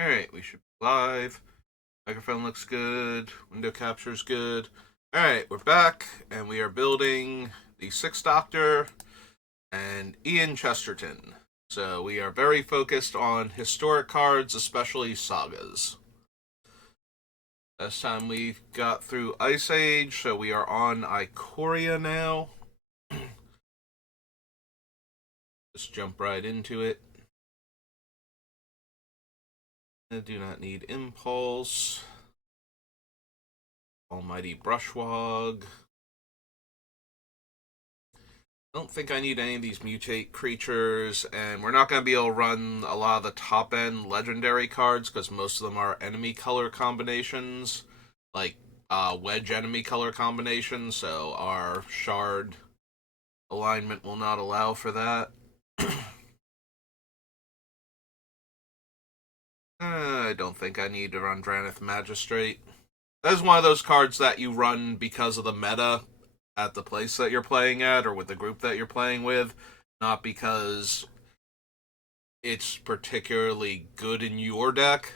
Alright, we should be live. Microphone looks good. Window capture's good. Alright, we're back, and we are building the Sixth Doctor and Ian Chesterton. So we are very focused on historic cards, especially sagas. Last time we got through Ice Age, so we are on Ikoria now. Just jump right into it. I do not need Impulse. Almighty Brushwog. I don't think I need any of these mutate creatures, and we're not going to be able to run a lot of the top-end legendary cards, because most of them are enemy color combinations, like wedge enemy color combinations, so our shard alignment will not allow for that. I don't think I need to run Dranith Magistrate. That is one of those cards that you run because of the meta at the place that you're playing at or with the group that you're playing with, not because it's particularly good in your deck.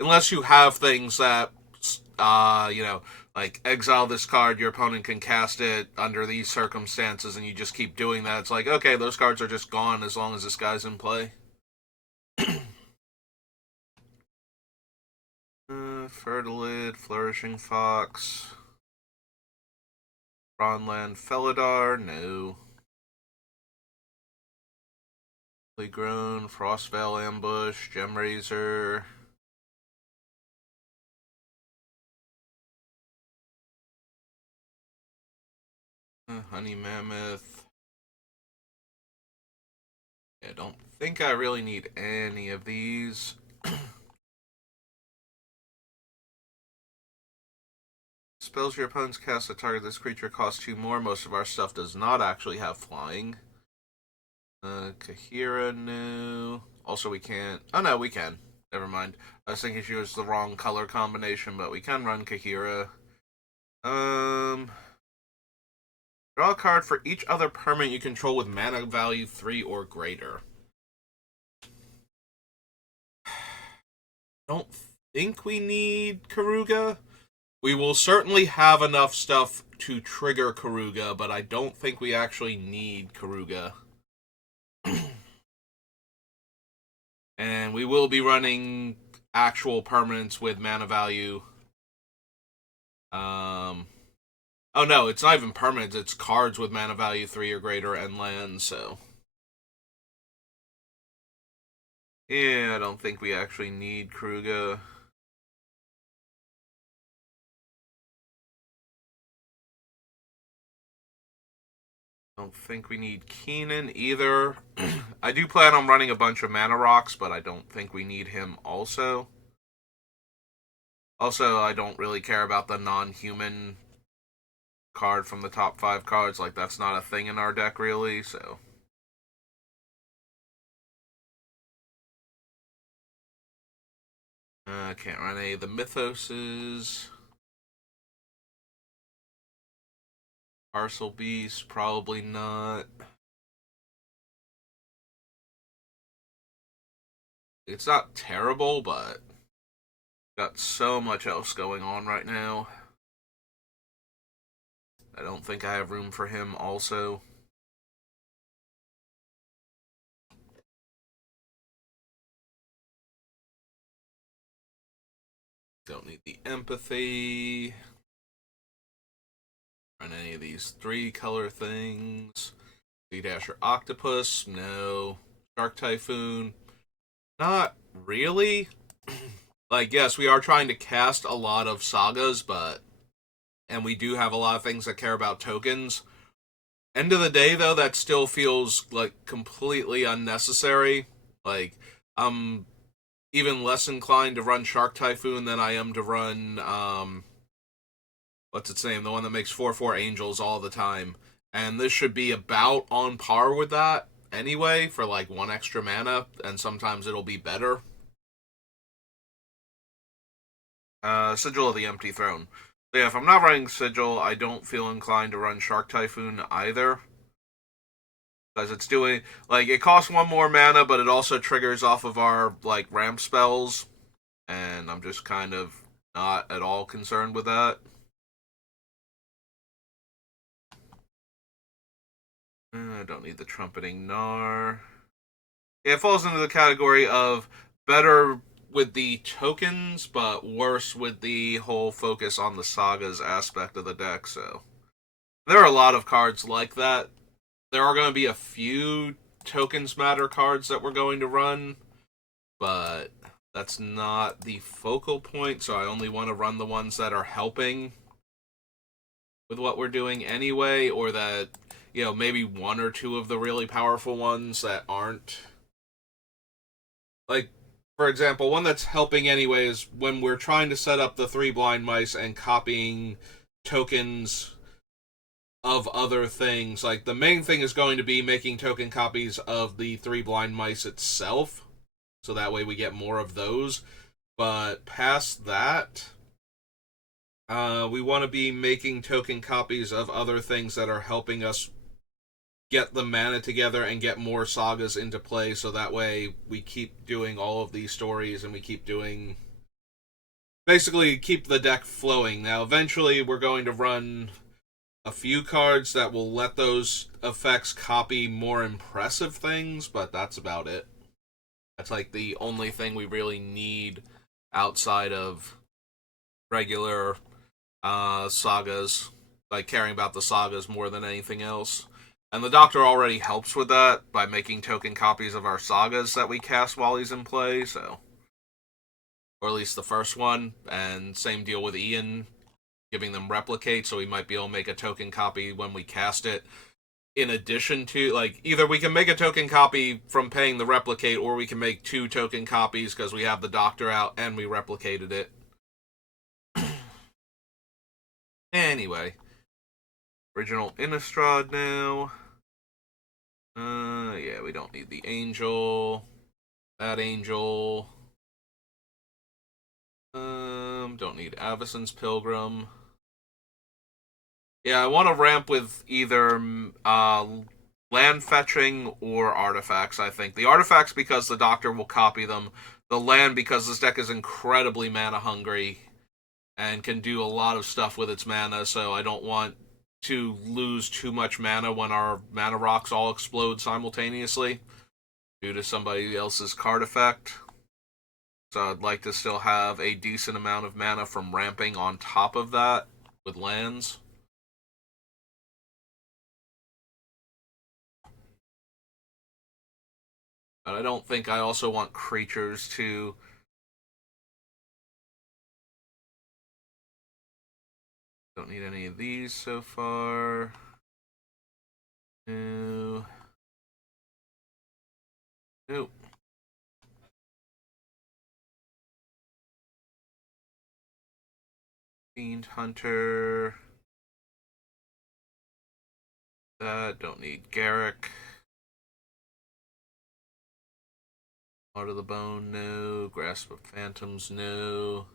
Unless you have things that, like exile this card, your opponent can cast it under these circumstances, and you just keep doing that. It's like, okay, those cards are just gone as long as this guy's in play. Fertilid, Flourishing Fox, Ronland Felidar, no. Fully Grown, Frostvale Ambush, Gemrazor. Honey Mammoth. I don't think I really need any of these. Spells your opponents cast at target this creature costs 2 more. Most of our stuff does not actually have flying. Kahira, no. Also, we can't. Oh, no, we can. Never mind. I was thinking she was the wrong color combination, but we can run Kahira. Draw a card for each other permanent you control with mana value 3 or greater. Don't think we need Karuga. We will certainly have enough stuff to trigger Karuga, but I don't think we actually need Karuga. And we will be running actual permanents with mana value. Oh no, it's not even permanents, it's cards with mana value 3 or greater and lands, so. Yeah, I don't think we actually need Karuga. Don't think we need Keenan either. I do plan on running a bunch of mana rocks, but I don't think we need him also. Also, I don't really care about the non-human card from the top 5 cards. Like, that's not a thing in our deck, really, so. Can't run any of the Mythoses. Parcel Beast, probably not. It's not terrible, but got so much else going on right now. I don't think I have room for him also. Don't need the empathy. Run any of these 3 color things. Sea Dasher Octopus, no. Shark Typhoon, not really. Like, yes, we are trying to cast a lot of sagas, but. And we do have a lot of things that care about tokens. End of the day, though, that still feels like completely unnecessary. Like, I'm even less inclined to run Shark Typhoon than I am to run, what's its name? The one that makes 4/4 angels all the time. And this should be about on par with that anyway, for like 1 extra mana, and sometimes it'll be better. Sigil of the Empty Throne. So yeah, if I'm not running Sigil, I don't feel inclined to run Shark Typhoon either. because it's doing like it costs one more mana, but it also triggers off of our like ramp spells, and I'm just kind of not at all concerned with that. I don't need the trumpeting Gnar. Yeah, it falls into the category of better with the tokens, but worse with the whole focus on the sagas aspect of the deck. So there are a lot of cards like that. There are going to be a few tokens matter cards that we're going to run, but that's not the focal point. So I only want to run the ones that are helping with what we're doing anyway, or that, you know, maybe one or two of the really powerful ones that aren't. Like, for example, one that's helping anyway is when we're trying to set up the three blind mice and copying tokens of other things. Like, the main thing is going to be making token copies of the three blind mice itself, so that way we get more of those. But past that, we want to be making token copies of other things that are helping us get the mana together and get more sagas into play, so that way we keep doing all of these stories and we keep doing, basically keep the deck flowing. Now eventually we're going to run a few cards that will let those effects copy more impressive things, but that's about it. That's like the only thing we really need outside of regular sagas, like caring about the sagas more than anything else. And the Doctor already helps with that by making token copies of our sagas that we cast while he's in play, so. Or at least the first one. And same deal with Ian, giving them replicate, so we might be able to make a token copy when we cast it. In addition to, like, either we can make a token copy from paying the replicate, or we can make two token copies because we have the Doctor out and we replicated it. Anyway. Original Innistrad now. Yeah, we don't need the Angel. That Angel. Don't need Avacyn's Pilgrim. Yeah, I want to ramp with either land fetching or artifacts, I think. The artifacts because the Doctor will copy them. The land because this deck is incredibly mana hungry and can do a lot of stuff with its mana, so I don't want to lose too much mana when our mana rocks all explode simultaneously due to somebody else's card effect. So I'd like to still have a decent amount of mana from ramping on top of that with lands. But I don't think I also want creatures to. Don't need any of these so far. No. Nope. Fiend Hunter. Don't need Garrick. Heart of the Bone, no. Grasp of Phantoms, no.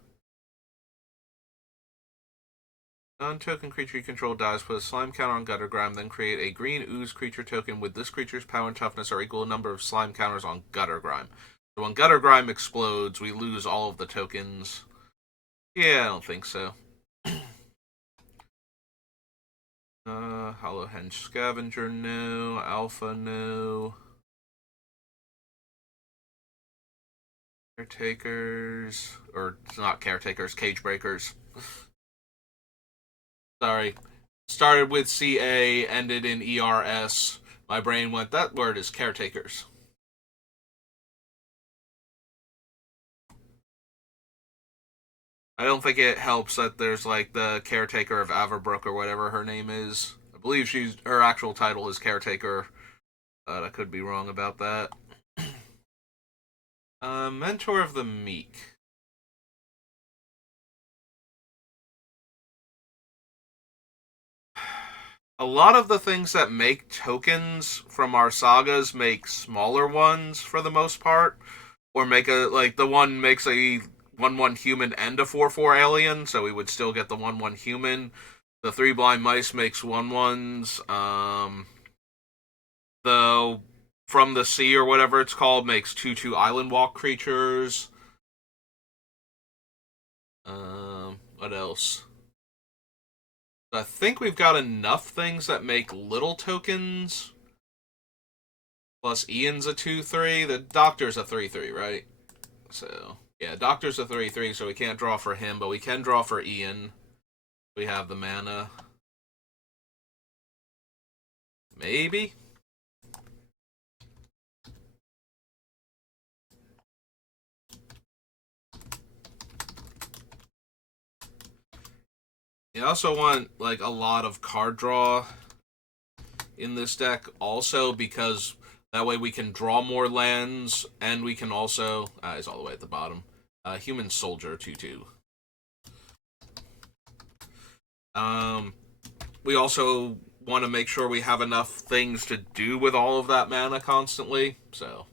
Non-token creature you control dies, put a slime counter on Guttergrime, then create a green ooze creature token with this creature's power and toughness are equal number of slime counters on Guttergrime. So when Guttergrime explodes, we lose all of the tokens. Yeah, I don't think so. Hollow Henge Scavenger, no. Alpha, no. Caretakers, or it's not caretakers, cage breakers. Sorry. Started with CA, ended in ERS. My brain went, that word is caretakers. I don't think it helps that there's like the caretaker of Averbrook or whatever her name is. I believe her actual title is caretaker. I could be wrong about that. Mentor of the Meek. A lot of the things that make tokens from our sagas make smaller ones for the most part, or make a like the one makes a 1/1 human and a 4/4 alien, so we would still get the 1/1 human. The three blind mice makes 1/1s. the From the Sea or whatever it's called makes 2/2 Island Walk creatures. What else? I think we've got enough things that make little tokens. Plus Ian's a 2/3. The Doctor's a 3/3, right? So yeah, Doctor's a 3/3, so we can't draw for him, but we can draw for Ian. We have the mana. Maybe? You also want like a lot of card draw in this deck also because that way we can draw more lands and we can also he's all the way at the bottom. Human Soldier 2/2. We also want to make sure we have enough things to do with all of that mana constantly. So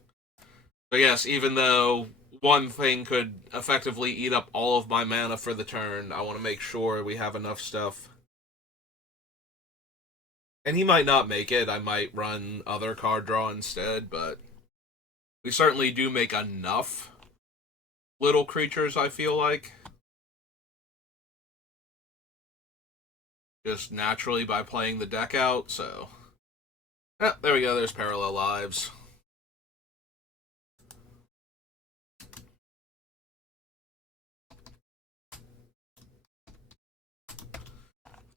yes, even though one thing could effectively eat up all of my mana for the turn, I want to make sure we have enough stuff. And he might not make it. I might run other card draw instead, but we certainly do make enough little creatures, I feel like. Just naturally by playing the deck out, so. Yeah, there we go, there's Parallel Lives.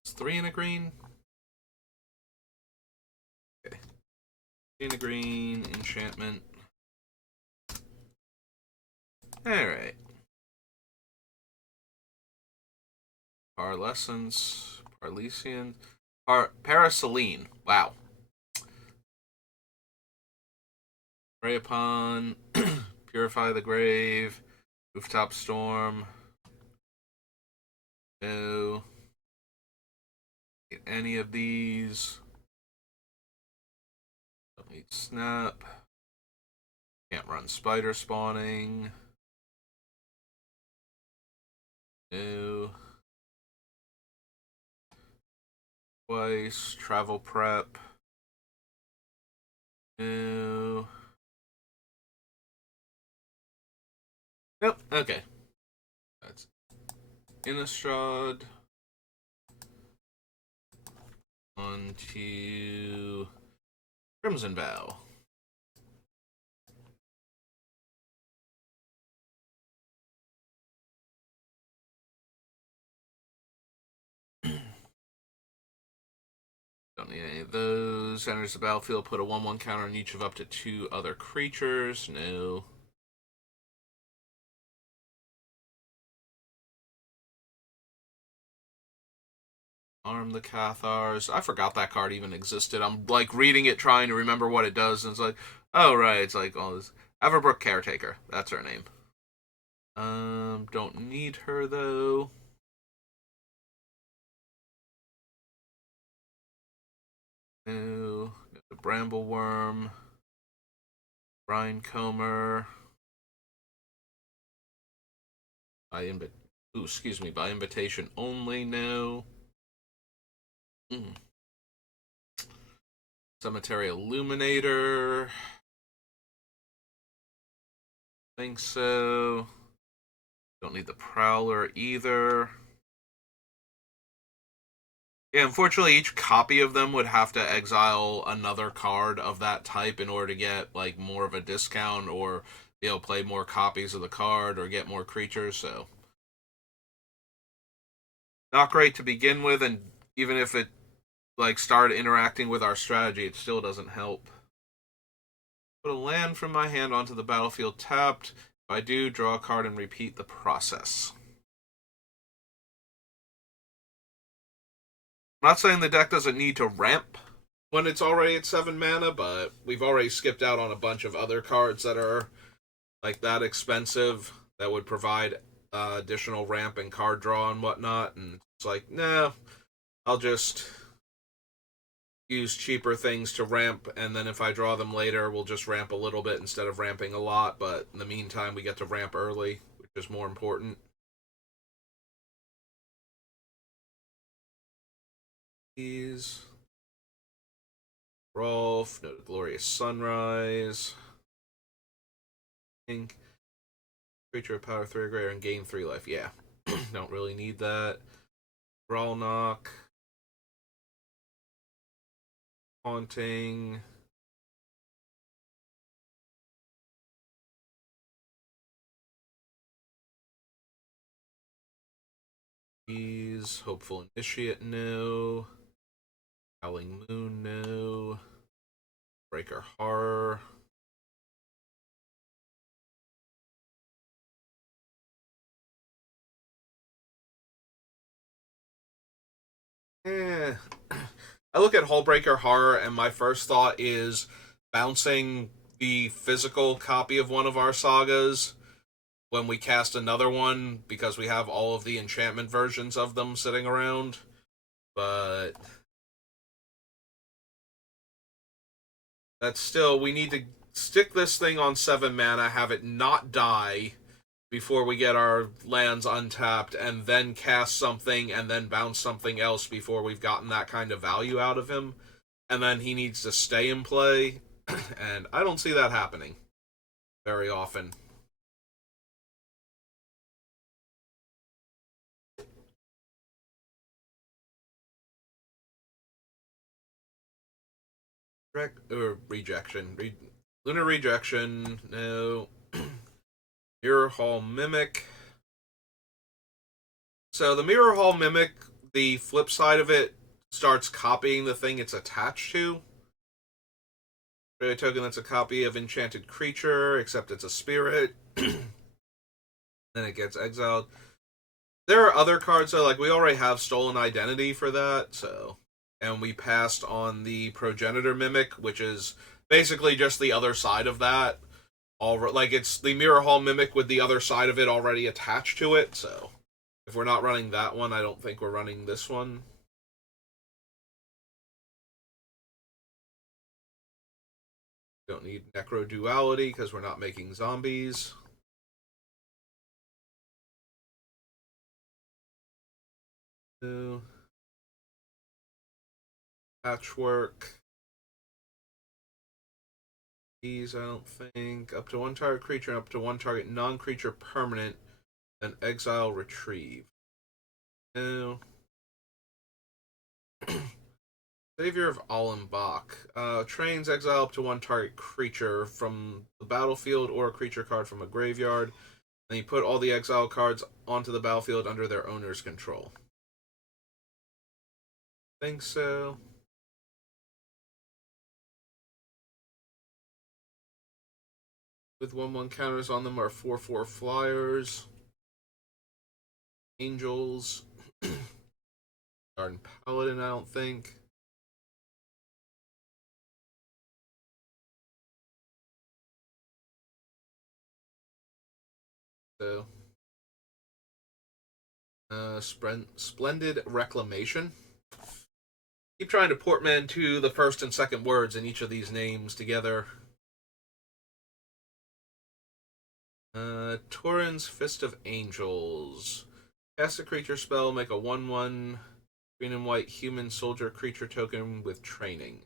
It's 3 and a green. Okay. 3 and a green, enchantment. Alright. Parlescence, Parlesian, Paraceline. Wow. Prey upon, Purify the Grave, Rooftop Storm. No. Get any of these. Don't need Snap. Can't run Spider Spawning. No. Twice. Travel Prep. No. Nope. Okay. That's Innistrad. 1, 2. Crimson Vow. Don't need any of those. Enters the battlefield, put a 1/1 counter on each of up to 2 other creatures. No. Arm the Cathars. I forgot that card even existed. I'm like reading it, trying to remember what it does, and it's like, oh right, it's like all this. Everbrook Caretaker. That's her name. Don't need her though. No. The Brambleworm. Brine Comer. By invitation only. No. Cemetery Illuminator. Think so. Don't need the Prowler either. Yeah, unfortunately, each copy of them would have to exile another card of that type in order to get like more of a discount or be able to play more copies of the card or get more creatures. So not great to begin with, and even if it like started interacting with our strategy, it still doesn't help. Put a land from my hand onto the battlefield tapped. If I do, draw a card and repeat the process. I'm not saying the deck doesn't need to ramp when it's already at 7 mana, but we've already skipped out on a bunch of other cards that are like that expensive that would provide additional ramp and card draw and whatnot. And it's like, nah, I'll just use cheaper things to ramp, and then if I draw them later, we'll just ramp a little bit instead of ramping a lot. But in the meantime, we get to ramp early, which is more important. These Rolf, no Glorious Sunrise. Creature of power 3 or greater and gain 3 life. Yeah. Don't really need that. Brawl Knock. Haunting. Hopeful Initiate, no. Howling Moon, no. Breaker Horror. Eh. I look at Hullbreaker Horror, and my first thought is bouncing the physical copy of one of our sagas when we cast another one because we have all of the enchantment versions of them sitting around. But that's still, we need to stick this thing on 7 mana, have it not die before we get our lands untapped, and then cast something and then bounce something else before we've gotten that kind of value out of him. And then he needs to stay in play, and I don't see that happening very often. Rejection. Lunar Rejection, no. Mirror Hall Mimic. So the Mirror Hall Mimic, the flip side of it starts copying the thing it's attached to. Create a token that's a copy of Enchanted Creature, except it's a spirit. Then it gets exiled. There are other cards though, like we already have Stolen Identity for that, so. And we passed on the Progenitor Mimic, which is basically just the other side of that. Like it's the Mirror Hall Mimic with the other side of it already attached to it, so if we're not running that one, I don't think we're running this one. Don't need Necro Duality because we're not making zombies. No. Patchwork. These, I don't think. Up to 1 target creature and up to 1 target non-creature permanent, then exile, retrieve. No. Savior of Allenbach. Trains exile up to 1 target creature from the battlefield or a creature card from a graveyard. And you put all the exile cards onto the battlefield under their owner's control. Think so. With 1/1 counters on them are 4/4 flyers. Angels. Garden Paladin, I don't think. So. Splendid Reclamation. Keep trying to portmanteau the first and second words in each of these names together. Torin's Fist of Angels. Cast a creature spell, make a 1/1 green and white human soldier creature token with training.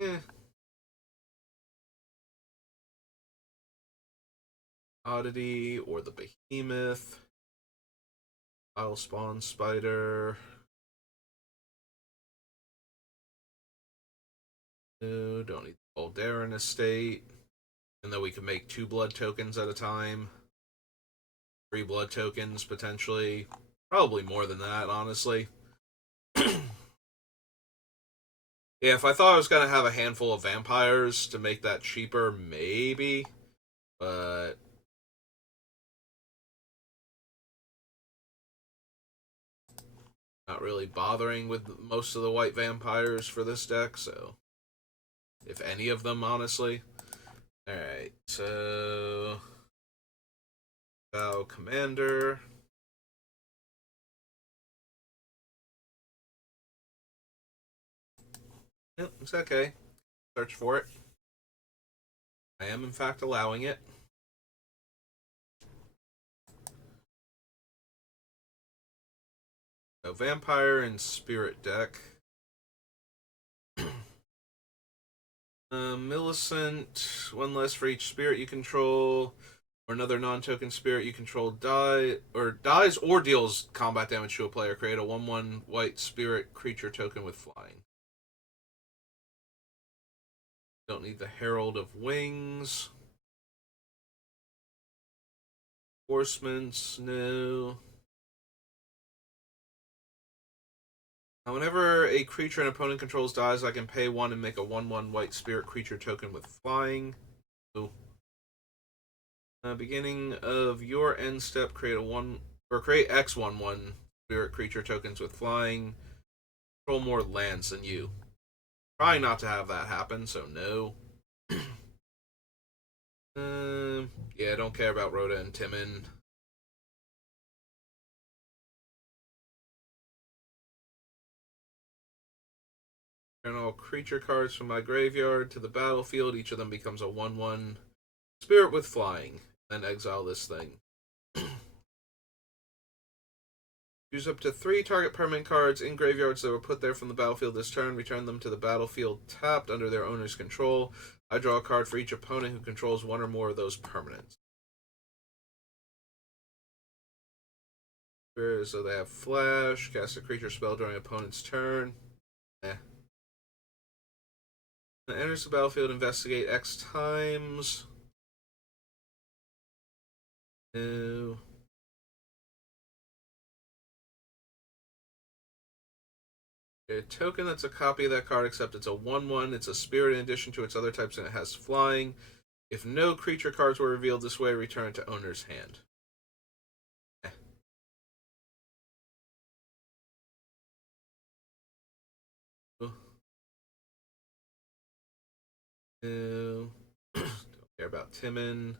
Eh. Oddity or the Behemoth. I'll spawn Spider. No, don't need the Aldarin Estate. Even though we can make 2 blood tokens at a time. 3 blood tokens, potentially. Probably more than that, honestly. Yeah, if I thought I was going to have a handful of vampires to make that cheaper, maybe. But not really bothering with most of the white vampires for this deck, so. If any of them, honestly. Alright, so. Bow Commander. Yep, it's okay. Search for it. I am, in fact, allowing it. So, Vampire and Spirit deck. Millicent, one less for each spirit you control, or another non-token spirit you control dies or deals combat damage to a player. Create a 1/1 white spirit creature token with flying. Don't need the Herald of Wings. Enforcements, no. Now, whenever a creature an opponent controls dies, I can pay 1 and make a 1/1 white spirit creature token with flying. Ooh. Beginning of your end step, create a 1 or create X 1/1 spirit creature tokens with flying. Control more lands than you. Trying not to have that happen, so no. Yeah, don't care about Rhoda and Timon. Turn all creature cards from my graveyard to the battlefield. Each of them becomes a 1/1 spirit with flying. Then exile this thing. Use up to 3 target permanent cards in graveyards that were put there from the battlefield this turn. Return them to the battlefield tapped under their owner's control. I draw a card for each opponent who controls 1 or more of those permanents. So they have Flash. Cast a creature spell during opponent's turn. Enters the battlefield, investigate X times. No. A token that's a copy of that card, except it's a 1/1. It's a spirit in addition to its other types, and it has flying. If no creature cards were revealed this way, return it to owner's hand. No. Don't care about Timon.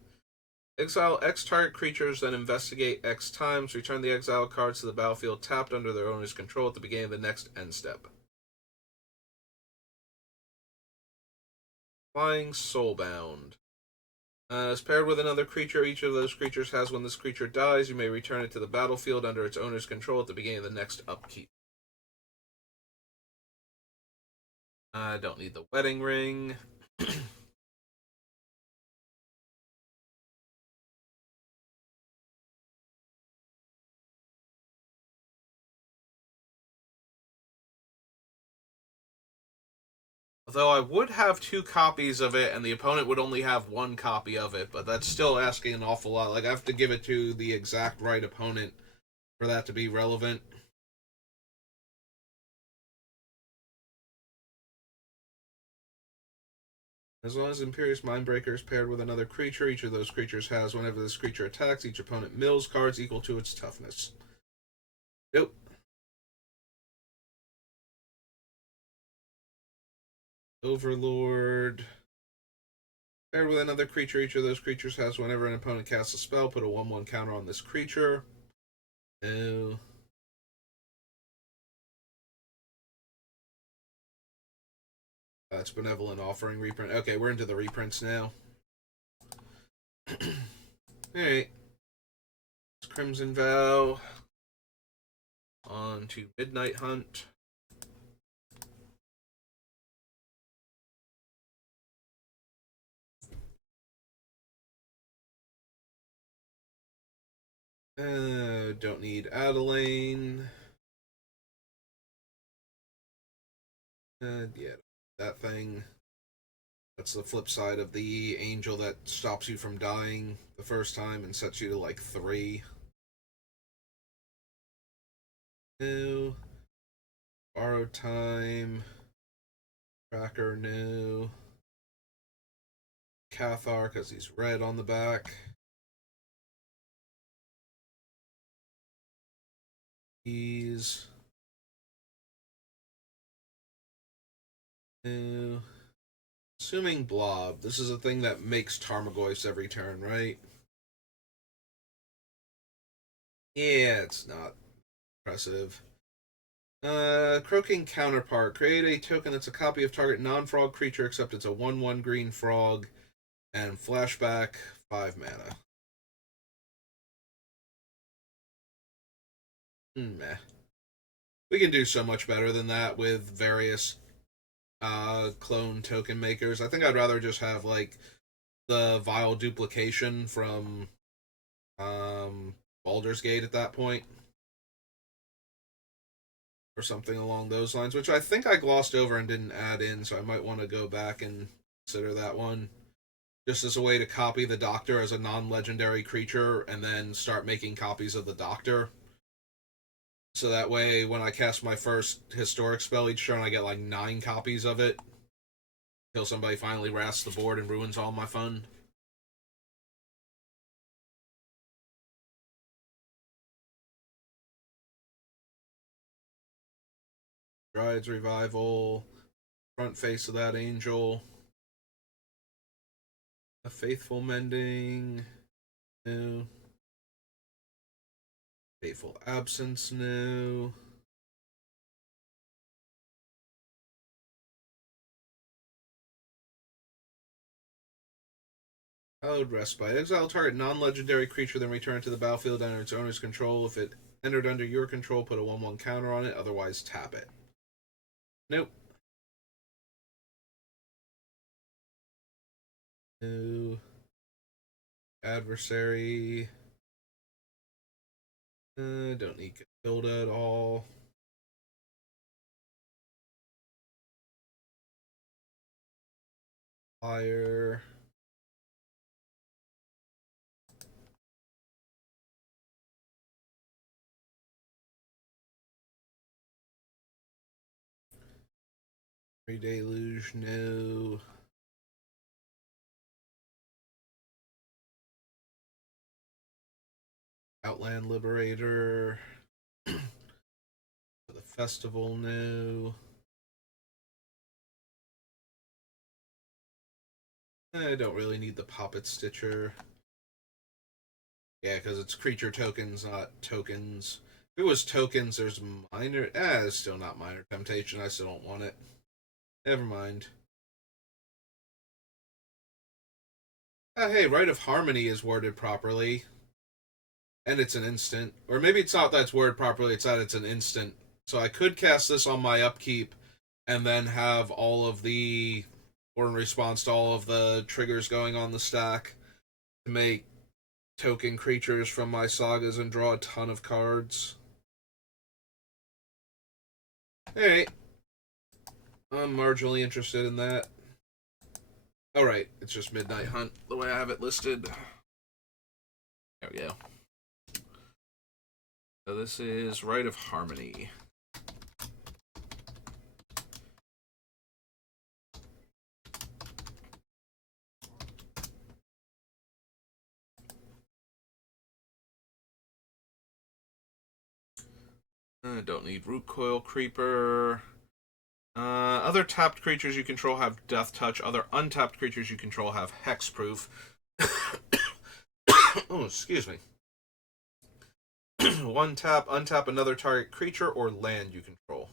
Exile X target creatures, then investigate X times. Return the exile cards to the battlefield tapped under their owner's control at the beginning of the next end step. Flying Soulbound. As paired with another creature, each of those creatures has when this creature dies, you may return it to the battlefield under its owner's control at the beginning of the next upkeep. I don't need the wedding ring. Although I would have 2 copies of it, and the opponent would only have 1 copy of it, but that's still asking an awful lot. Like, I have to give it to the exact right opponent for that to be relevant. As long as Imperious Mindbreaker is paired with another creature, each of those creatures has, whenever this creature attacks, each opponent mills cards equal to its toughness. Nope. Overlord. Paired with another creature, each of those creatures has, whenever an opponent casts a spell, put a 1/1 counter on this creature. No. That's Benevolent Offering reprint. Okay, we're into the reprints now. Alright. Crimson Vow. On to Midnight Hunt. Don't need Adelaine. Yeah, that thing. That's the flip side of the angel that stops you from dying the first time and sets you to like 3. No. Borrowed Time. Tracker, no. Cathar, because he's red on the back. He's. No. Assuming Blob. This is a thing that makes Tarmogoyfs every turn, right? Yeah, it's not impressive. Croaking Counterpart. Create a token that's a copy of target non-frog creature, except it's a 1/1 green frog, and flashback 5 mana. Meh. We can do so much better than that with various clone token makers. I think I'd rather just have like the Vile duplication from Baldur's Gate at that point, or something along those lines, which I think I glossed over and didn't add in, so I might want to go back and consider that one. Just as a way to copy the Doctor as a non-legendary creature, and then start making copies of the Doctor. So that way, when I cast my first historic spell each turn, I get like 9 copies of it. Until somebody finally rasts the board and ruins all my fun. Dryad's Revival. Front face of that angel. A Faithful Mending. No. Fateful Absence. No. Hallowed Respite. Exile target non-legendary creature, then return to the battlefield under its owner's control. If it entered under your control, put a 1/1 counter on it. Otherwise, tap it. Nope. No. Adversary. Don't need Catilda at all. Fire. Deluge, no. Outland Liberator. The Festival, no. I don't really need the Poppet Stitcher. Yeah, because it's creature tokens, not tokens. If it was tokens, there's minor. It's still not minor temptation. I still don't want it. Never mind. Hey, Rite of Harmony is worded properly. And it's an instant. Or maybe it's not that it's worded properly, it's that it's an instant. So I could cast this on my upkeep and then have all of the. Or in response to all of the triggers going on the stack to make token creatures from my sagas and draw a ton of cards. Alright. I'm marginally interested in that. Alright, it's just Midnight Hunt, the way I have it listed. There we go. So this is Rite of Harmony. Don't need Root Coil Creeper. Other tapped creatures you control have Death Touch. Other untapped creatures you control have Hexproof. Oh, excuse me. 1 tap, untap another target creature or land you control.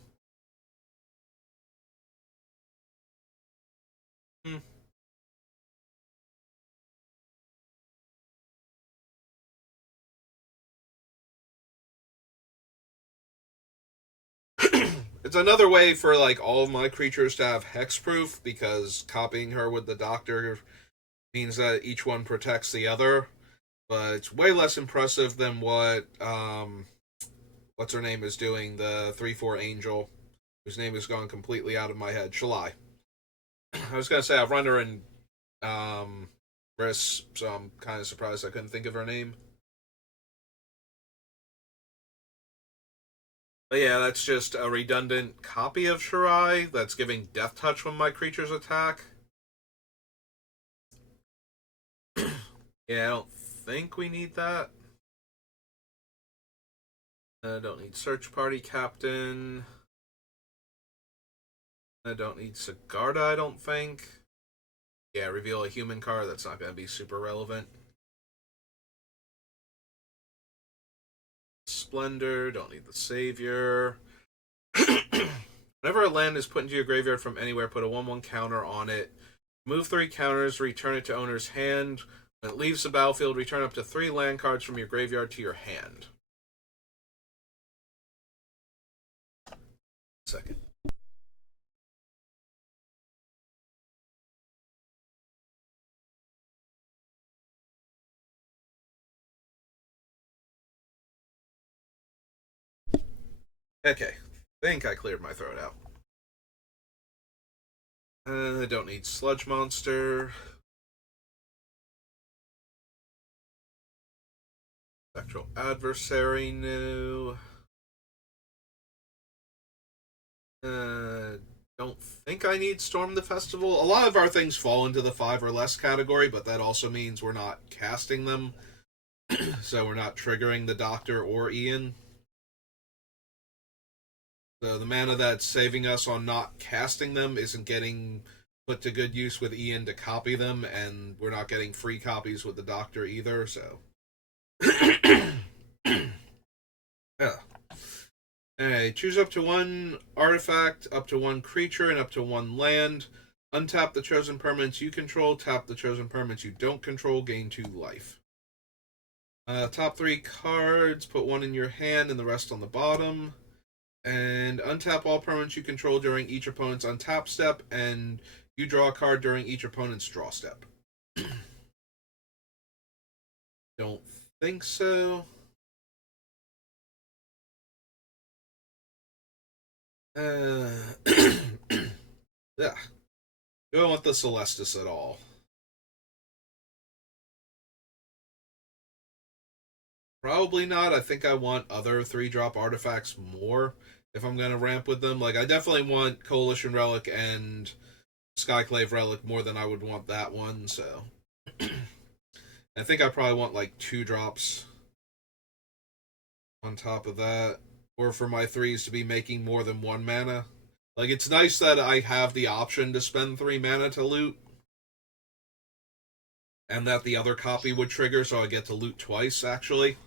It's another way for like all of my creatures to have hexproof, because copying her with the Doctor means that each one protects the other. But it's way less impressive than what what's her name is doing, the 3/4 angel, whose name has gone completely out of my head. Shalai. I was gonna say I've run her in Briss, so I'm kind of surprised I couldn't think of her name. But yeah, that's just a redundant copy of Shirai that's giving Death Touch when my creatures attack. Yeah, I don't think we need that. I don't need Search Party Captain. I don't need Sigarda, I don't think. Yeah, reveal a human card. That's not going to be super relevant. Splendor. Don't need the Savior. Whenever a land is put into your graveyard from anywhere, put a 1/1 counter on it. Move 3 counters, return it to owner's hand. When it leaves the battlefield, return up to 3 land cards from your graveyard to your hand. Second. Okay, think I cleared my throat out. I don't need Sludge Monster. Spectral Adversary, no. Uh, don't think I need Storm the Festival. A lot of our things fall into the 5 or less category, but that also means we're not casting them. So we're not triggering the Doctor or Ian. So the mana that's saving us on not casting them isn't getting put to good use with Ian to copy them, and we're not getting free copies with the Doctor either, so. Yeah. Alright, choose up to one artifact, up to one creature, and up to one land. Untap the chosen permanents you control, tap the chosen permanents you don't control, gain 2 life. Top 3 cards, put one in your hand and the rest on the bottom. And untap all permanents you control during each opponent's untap step, and you draw a card during each opponent's draw step. Don't think so. Yeah. Do I want the Celestis at all? Probably not. I think I want other 3-drop artifacts more if I'm going to ramp with them. Like, I definitely want Coalition Relic and Skyclave Relic more than I would want that one, so. I think I probably want like 2 drops on top of that. Or for my 3s to be making more than 1 mana. Like, it's nice that I have the option to spend 3 mana to loot. And that the other copy would trigger, so I get to loot twice, actually.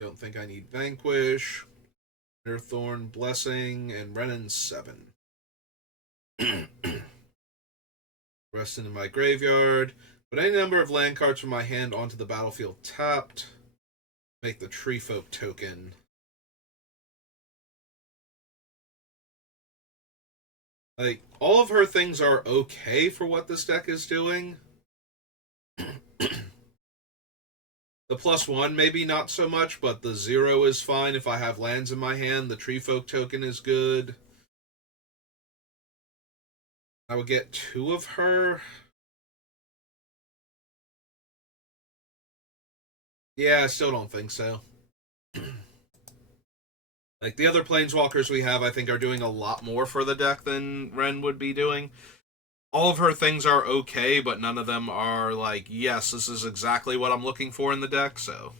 Don't think I need Vanquish, Earththorn, Blessing, and Renin 7. Rest into my graveyard. Put any number of land cards from my hand onto the battlefield tapped. Make the Tree Folk token. Like, all of her things are okay for what this deck is doing. The +1 maybe not so much, but the 0 is fine if I have lands in my hand. The Tree Folk token is good. I would get 2 of her. Yeah, I still don't think so. Like, the other Planeswalkers we have, I think, are doing a lot more for the deck than Ren would be doing. All of her things are okay, but none of them are like, yes, this is exactly what I'm looking for in the deck, so.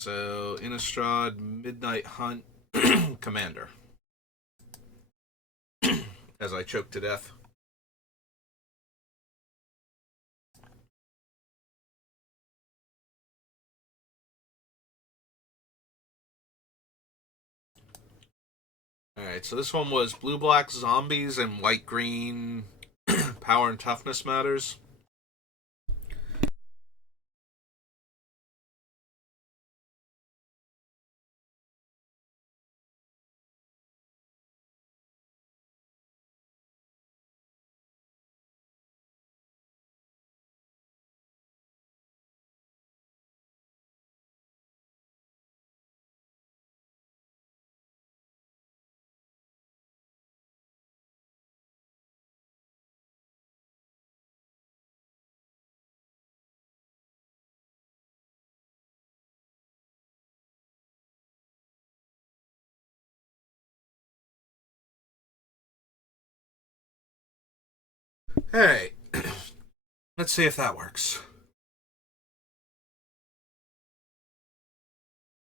So, Innistrad, Midnight Hunt, Commander. As I choke to death. Alright, so this one was blue-black zombies and white-green power and toughness matters. Hey, let's see if that works.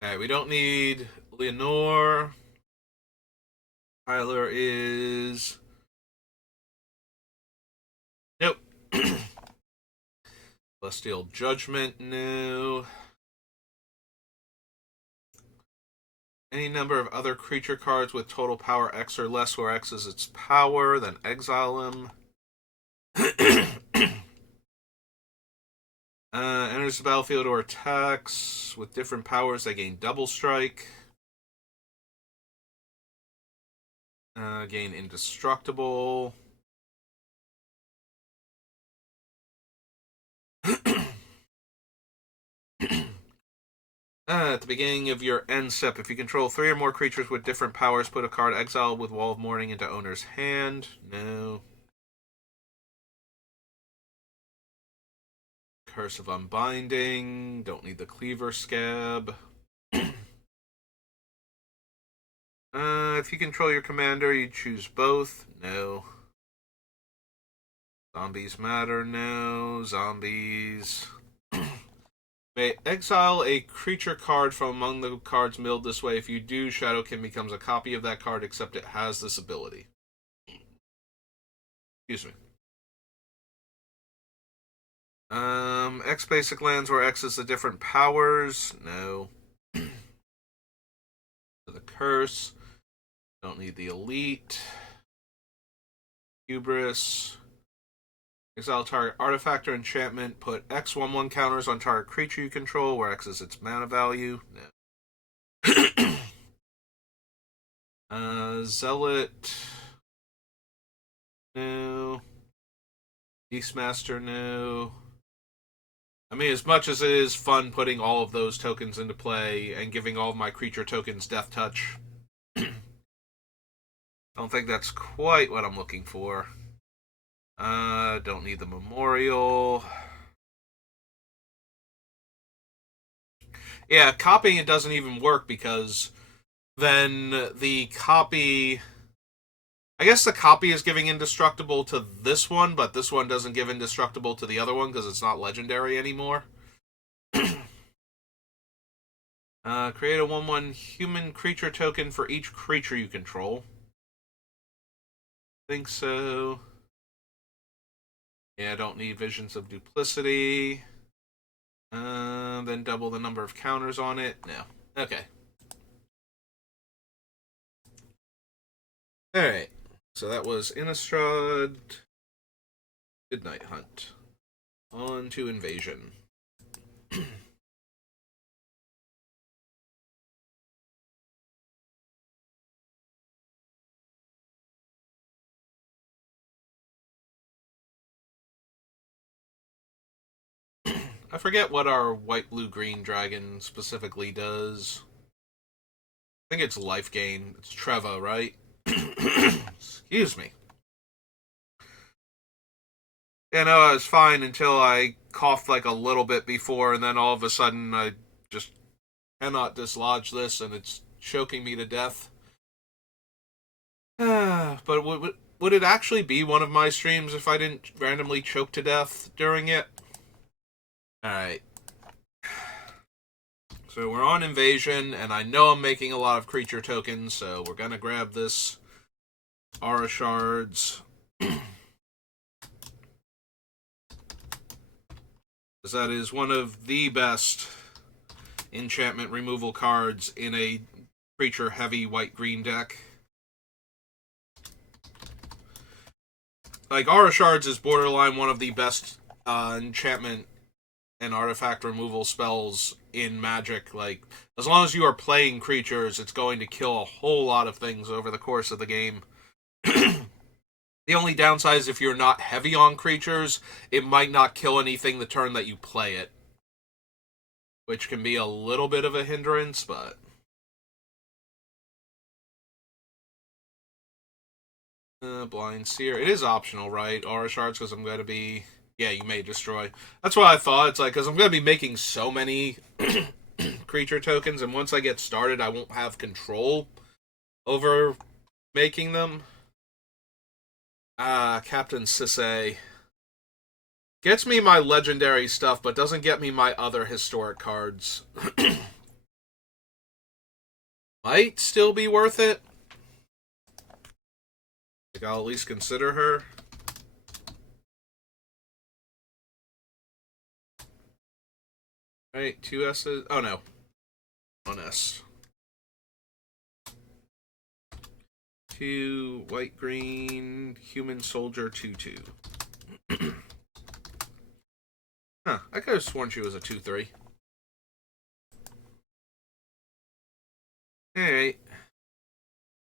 Alright, we don't need Leonore. Tyler is. Nope. Celestial Judgment, no. Any number of other creature cards with total power X or less, where X is its power, then exile them. Enters the battlefield or attacks with different powers. They gain double strike. Gain indestructible. At the beginning of your end step, if you control 3 or more creatures with different powers, put a card exiled with Wall of Mourning into owner's hand. No. Curse of Unbinding. Don't need the Cleaver Scab. If you control your commander, you choose both. No. Zombies matter. No. Zombies. May exile a creature card from among the cards milled this way. If you do, Shadowkin becomes a copy of that card, except it has this ability. Excuse me. X basic lands where X is the different powers. No. The curse. Don't need the elite. Hubris. Exile target artifact or enchantment. Put X 1/1 counters on target creature you control, where X is its mana value. No. Zealot. No. Beastmaster. No. I mean, as much as it is fun putting all of those tokens into play and giving all of my creature tokens Death Touch, I don't think that's quite what I'm looking for. Don't need the Memorial. Yeah, copying it doesn't even work because then the copy... I guess the copy is giving Indestructible to this one, but this one doesn't give Indestructible to the other one because it's not legendary anymore. Create a 1/1 human creature token for each creature you control. Think so. Yeah, I don't need Visions of Duplicity. Then double the number of counters on it. No. Okay. Alright. So that was Innistrad. Midnight Hunt. On to Invasion. I forget what our white, blue, green dragon specifically does. I think it's life gain. It's Treva, right? Excuse me. Yeah, no, I was fine until I coughed like a little bit before, and then all of a sudden I just cannot dislodge this, and it's choking me to death. But would it actually be one of my streams if I didn't randomly choke to death during it? Alright. So we're on Invasion, and I know I'm making a lot of creature tokens, so we're gonna grab this Aura Shards. Because that is one of the best enchantment removal cards in a creature-heavy white-green deck. Like, Aura Shards is borderline one of the best enchantment and artifact removal spells in Magic. Like, as long as you are playing creatures, it's going to kill a whole lot of things over the course of the game. The only downside is if you're not heavy on creatures, it might not kill anything the turn that you play it. Which can be a little bit of a hindrance, but... Blind Seer. It is optional, right? Aura Shards, because I'm going to be... Yeah, you may destroy. That's what I thought. It's like, because I'm going to be making so many creature tokens, and once I get started, I won't have control over making them. Captain Sisay. Gets me my legendary stuff, but doesn't get me my other historic cards. Might still be worth it. Like, I'll at least consider her. Right, 2 S's. Oh no. 1 S. 2 white green human soldier 2/2. Huh, I could have sworn she was a 2/3. Alright.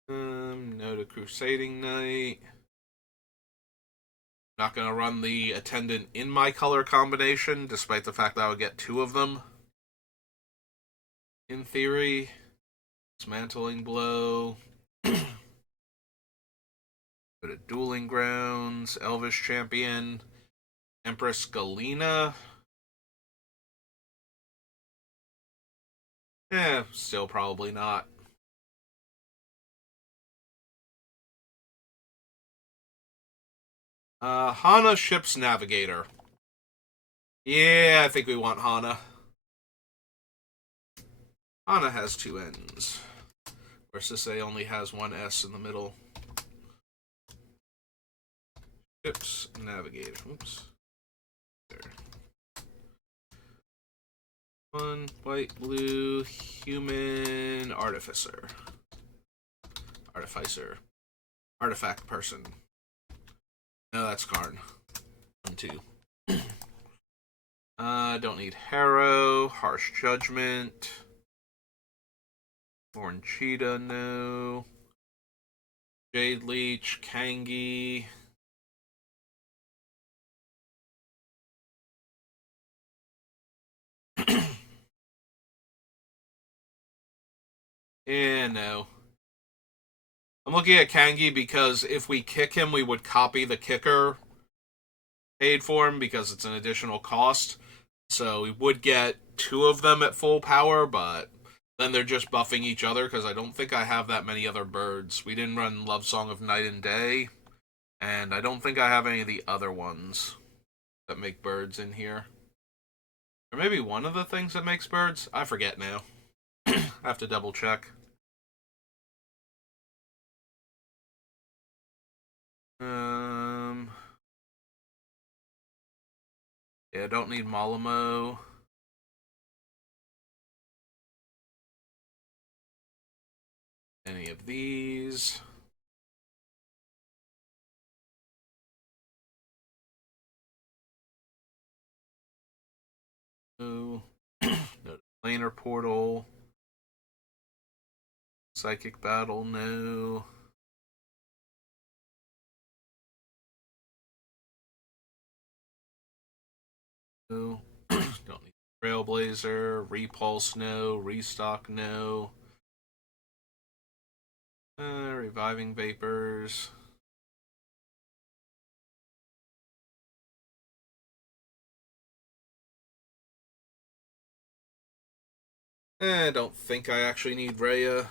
No to Crusading Knight. Not gonna run the Attendant in my color combination, despite the fact that I would get 2 of them. In theory, dismantling blow. Go to dueling grounds. Elvish champion. Empress Galena. Still probably not. Hana Ship's Navigator. Yeah, I think we want Hana. Hana has two N's. Whereas this A only has one S in the middle. Ship's Navigator. Oops. There. One white, blue, human, artificer. Artificer. Artifact person. No, that's Karn. 1-2. Don't need Harrow. Harsh Judgment. Thorn Cheetah, no. Jade Leech, Kangi. Yeah, no. I'm looking at Kangi because if we kick him, we would copy the kicker paid for him because it's an additional cost. So we would get two of them at full power, but then they're just buffing each other because I don't think I have that many other birds. We didn't run Love Song of Night and Day, and I don't think I have any of the other ones that make birds in here. Or maybe one of the things that makes birds? I forget now. I have to double check. Yeah, don't need Malamo. Any of these. No. No planar portal. Psychic battle, no. No. Don't need Trailblazer. Repulse, no. Restock, no. Reviving Vapors. I don't think I actually need Rhea.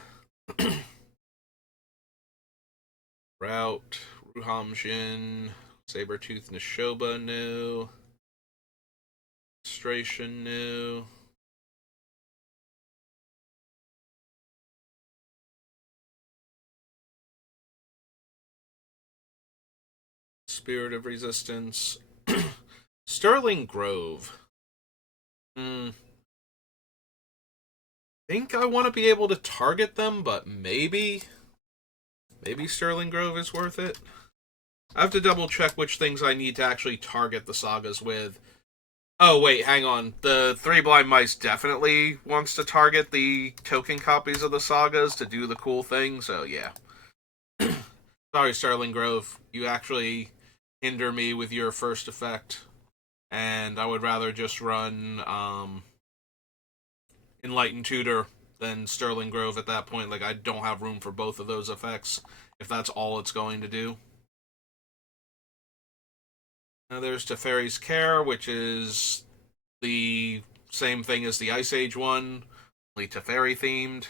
Route. Ruhamjin. Sabertooth Nishoba, no. Registration, no. Spirit of Resistance. Sterling Grove. Think I want to be able to target them, but maybe Sterling Grove is worth it. I have to double check which things I need to actually target the sagas with. Oh, wait, hang on. The Three Blind Mice definitely wants to target the token copies of the sagas to do the cool thing, so yeah. Sorry, Sterling Grove. You actually hinder me with your first effect, and I would rather just run Enlightened Tutor than Sterling Grove at that point. Like, I don't have room for both of those effects if that's all it's going to do. Now there's Teferi's Care, which is the same thing as the Ice Age one, only Teferi themed.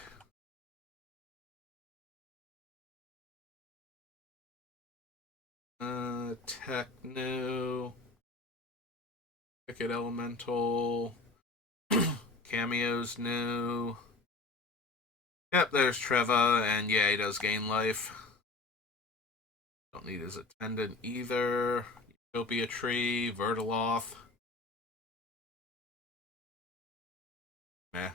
Techno. Wicked Elemental. Cameos, no. Yep, there's Treva, and yeah, he does gain life. Don't need his attendant either. Utopia Tree, Vertiloth. Meh.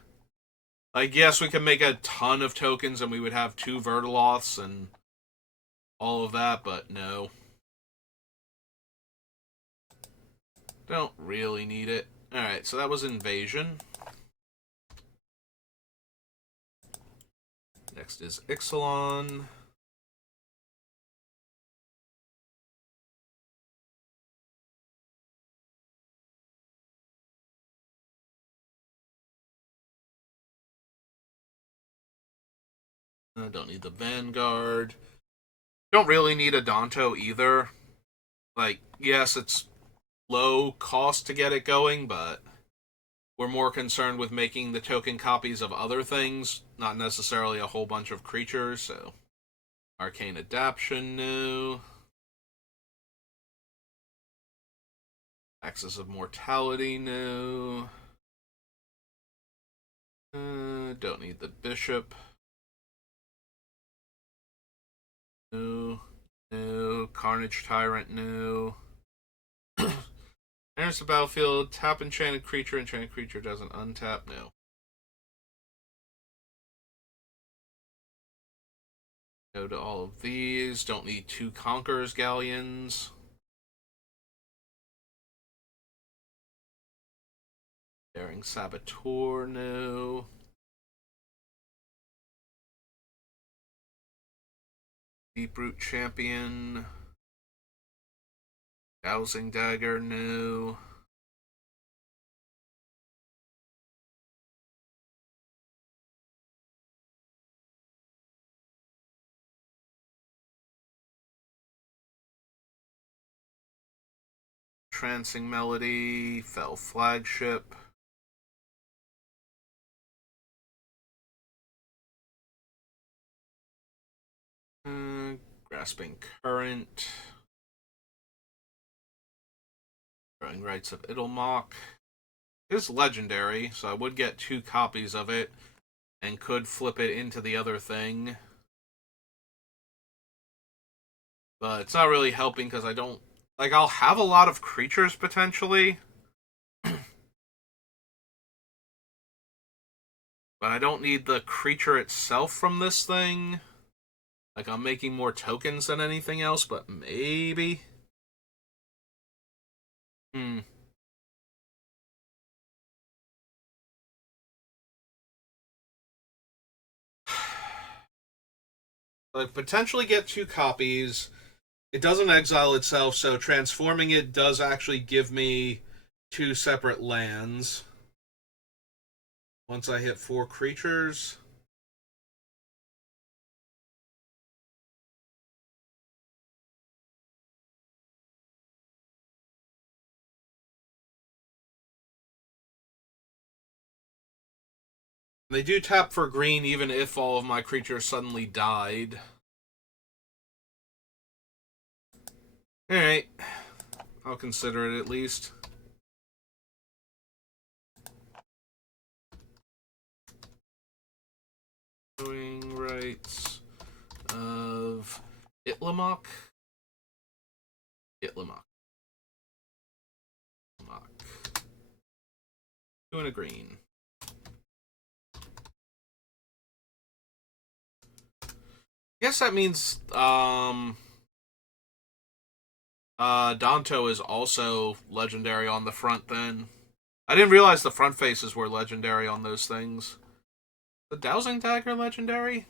Like, yes, we could make a ton of tokens and we would have two Vertiloths and all of that, but no. Don't really need it. Alright, so that was Invasion. Next is Ixalan. Don't need the Vanguard. Don't really need a Danto either. Like, yes, it's low cost to get it going, but we're more concerned with making the token copies of other things, not necessarily a whole bunch of creatures, so. Arcane Adaption, no. Axis of Mortality, no. Don't need the Bishop. No. No. Carnage Tyrant, no. Enters the battlefield, tap enchanted creature doesn't untap, no. Go to all of these. Don't need 2 Conqueror's Galleons. Daring Saboteur, no. Deeproot Champion. Dowsing Dagger, no. Trancing Melody, Fell Flagship. Grasping Current. Growing Rights of Idelmok. It is legendary, so I would get 2 copies of it and could flip it into the other thing. But it's not really helping because I don't... Like, I'll have a lot of creatures potentially. But I don't need the creature itself from this thing. Like, I'm making more tokens than anything else, but maybe. Like, potentially get 2 copies. It doesn't exile itself, so transforming it does actually give me 2 separate lands. Once I hit 4 creatures. They do tap for green even if all of my creatures suddenly died. Alright. I'll consider it at least. Doing rights of Idelmok. Idelmok. 2 and a green. Guess that means Danto is also legendary on the front then. I didn't realize the front faces were legendary on those things. The Dowsing Dagger legendary?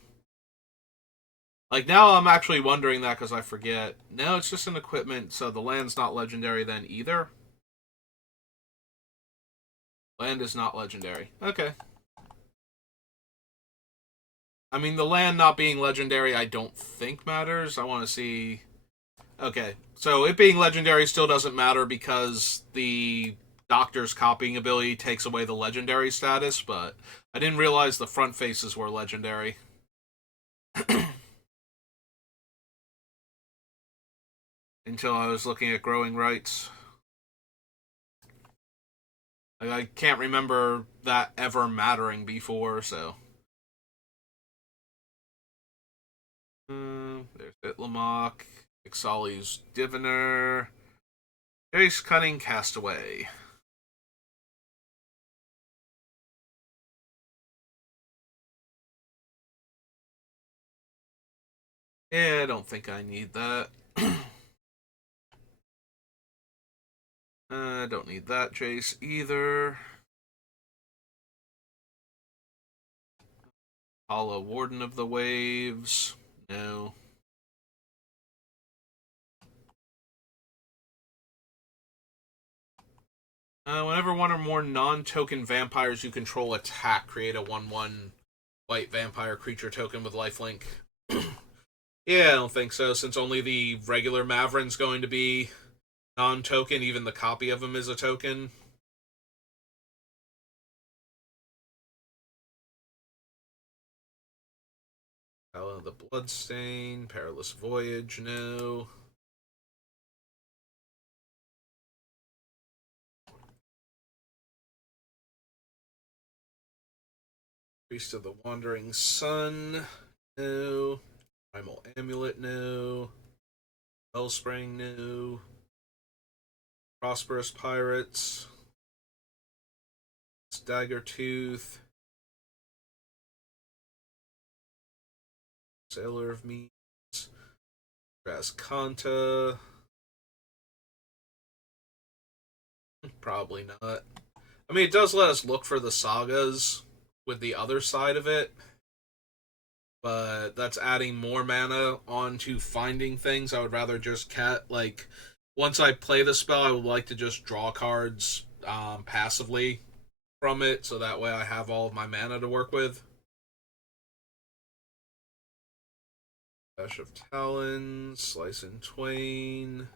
Like, now I'm actually wondering that because I forget. No, it's just an equipment, so the land's not legendary then either. Land is not legendary. Okay. I mean, the land not being legendary I don't think matters. I want to see... Okay, so it being legendary still doesn't matter because the Doctor's copying ability takes away the legendary status, but I didn't realize the front faces were legendary. Until I was looking at Growing Rights. Like, I can't remember that ever mattering before, so... There's Idelmok, Ixali's Diviner, Jace Cunning Castaway. Yeah, I don't think I need that. I don't need that Jace either. Hollow Warden of the Waves. No. Whenever one or more non-token vampires you control attack, create a 1/1 white vampire creature token with lifelink. Yeah, I don't think so, since only the regular Maverin's going to be non-token, even the copy of him is a token. The Bloodstain, Perilous Voyage, no. Priest of the Wandering Sun, no. Primal Amulet, no. Wellspring, no. Prosperous Pirates. Daggertooth. Sailor of Means. Rascanta. Probably not. I mean, it does let us look for the sagas with the other side of it, but that's adding more mana onto finding things. I would rather just once I play the spell, I would like to just draw cards passively from it, so that way I have all of my mana to work with. Dash of Talons, Slice in Twain,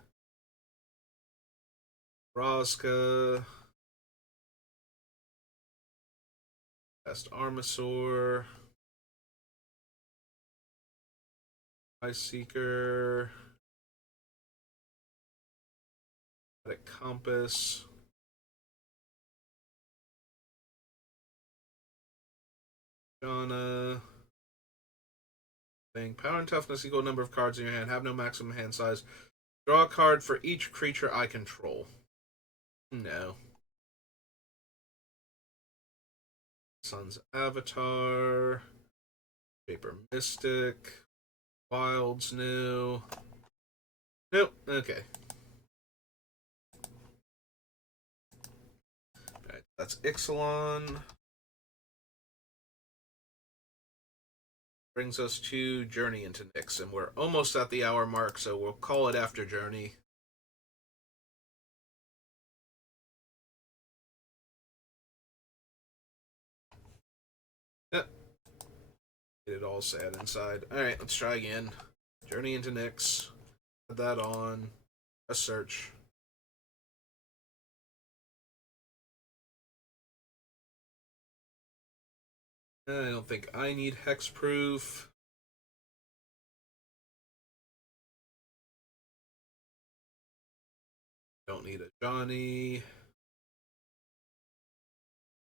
Rosca, Best Armasaur, Ice Seeker, Compass, Shauna. Power and toughness equal number of cards in your hand. Have no maximum hand size. Draw a card for each creature I control. No. Sun's Avatar. Paper Mystic. Wilds new. Nope. Okay. Alright, that's Ixalan. Brings us to Journey into Nyx, and we're almost at the hour mark, so we'll call it after Journey. Yep. Get it all sad inside. Alright, let's try again. Journey into Nyx. Put that on. Press search. I don't think I need hexproof. Don't need a Johnny.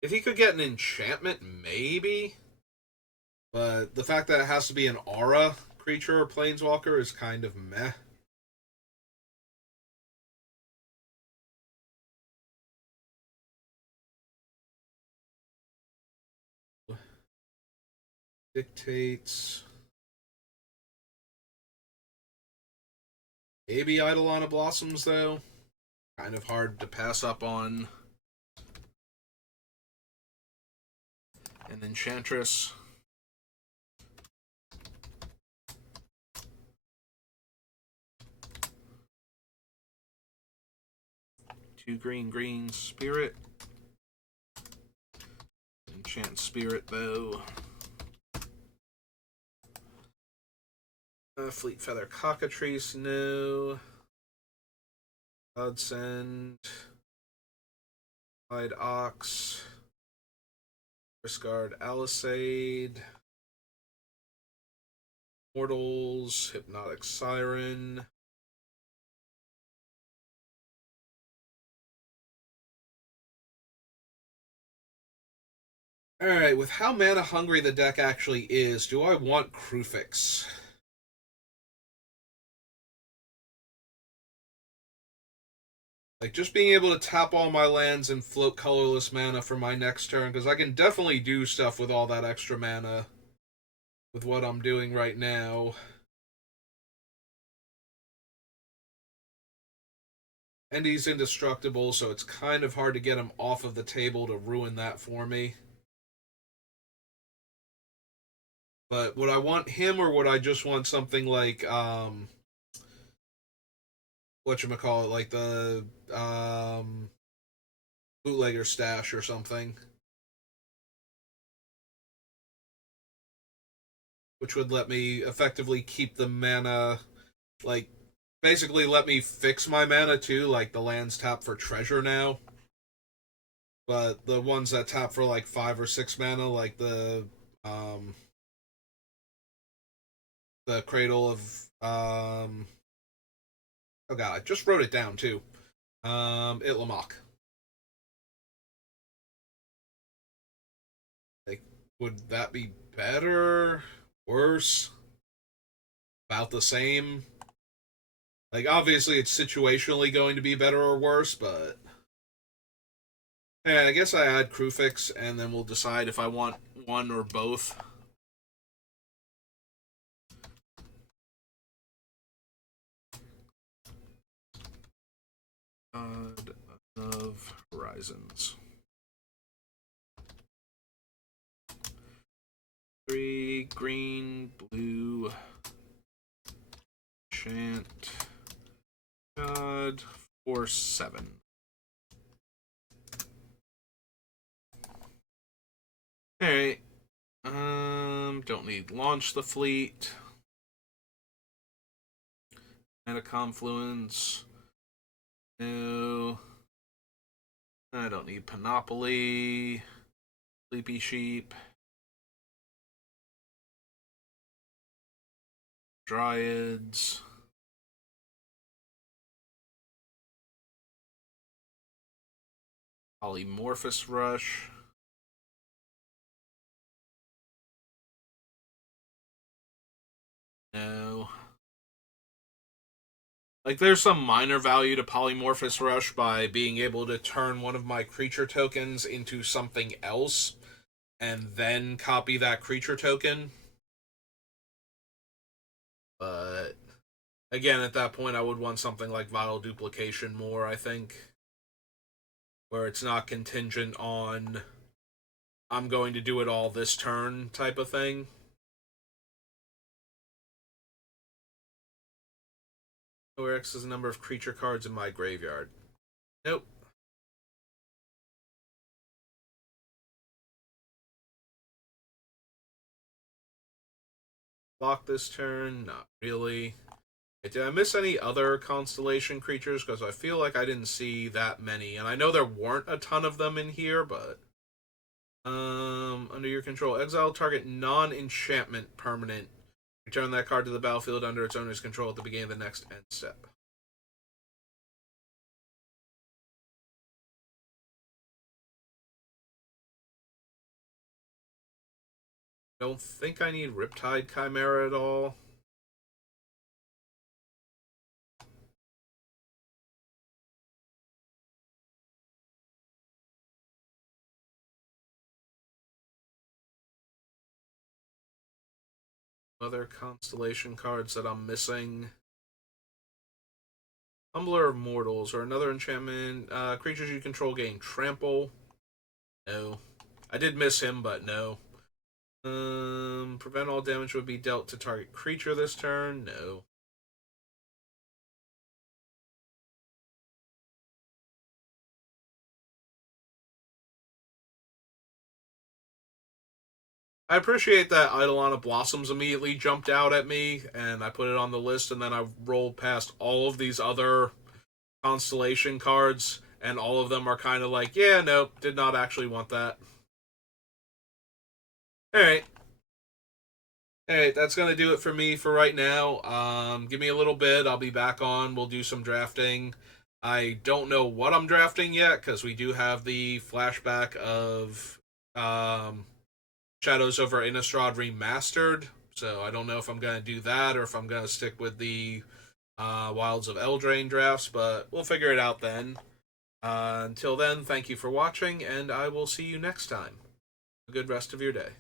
If he could get an enchantment, maybe. But the fact that it has to be an aura creature or planeswalker is kind of meh. Dictates. Maybe Eidolon of Blossoms, though. Kind of hard to pass up on. And Enchantress. Two green Spirit. Enchant Spirit, though. Fleet Feather Cockatrice, no. Godsend. Hyde Ox. Discard Alisade. Mortals. Hypnotic Siren. Alright, with how mana hungry the deck actually is, do I want Kruphix? Like, just being able to tap all my lands and float colorless mana for my next turn, because I can definitely do stuff with all that extra mana with what I'm doing right now. And he's indestructible, so it's kind of hard to get him off of the table to ruin that for me. But would I want him, or would I just want something like, whatchamacallit, like the, Bootlegger Stash or something? which would let me effectively keep the mana, like, basically let me fix my mana too, like the lands tap for treasure now. But the ones that tap for like 5 or 6 mana, like the Cradle of oh god, I just wrote it down too. Itlamok. Like, would that be better? Worse? About the same? Like, obviously, it's situationally going to be better or worse, but yeah, I guess I add Crewfix, and then we'll decide if I want one or both. God of Horizons. 3 green, blue, enchant, God, 4/7. Alright. Don't need launch the fleet. And a confluence. No. I don't need Panoply. Sleepy Sheep. Dryads. Polymorphous Rush. No. Like, there's some minor value to Polymorphous Rush by being able to turn one of my creature tokens into something else and then copy that creature token. But again, at that point, I would want something like Vital Duplication more, I think, where it's not contingent on I'm going to do it all this turn type of thing. Where X is the number of creature cards in my graveyard. Nope. Block this turn? Not really. Did I miss any other Constellation creatures? Because I feel like I didn't see that many. And I know there weren't a ton of them in here, but... under your control. Exile target non-enchantment permanent. Return that card to the battlefield under its owner's control at the beginning of the next end step. Don't think I need Riptide Chimera at all. Other Constellation cards that I'm missing. Humbler of Mortals, or another enchantment. Creatures you control gain Trample. No. I did miss him, but no. Prevent all damage would be dealt to target creature this turn. No. I appreciate that Eidolon of Blossoms immediately jumped out at me, and I put it on the list, and then I rolled past all of these other Constellation cards, and all of them are kind of like, yeah, nope, did not actually want that. Alright. Alright, that's going to do it for me for right now. Give me a little bit, I'll be back on, we'll do some drafting. I don't know what I'm drafting yet, because we do have the flashback of Shadows over Innistrad Remastered, so I don't know if I'm going to do that or if I'm going to stick with the Wilds of Eldraine drafts, but we'll figure it out then. Until then, thank you for watching, and I will see you next time. A good rest of your day.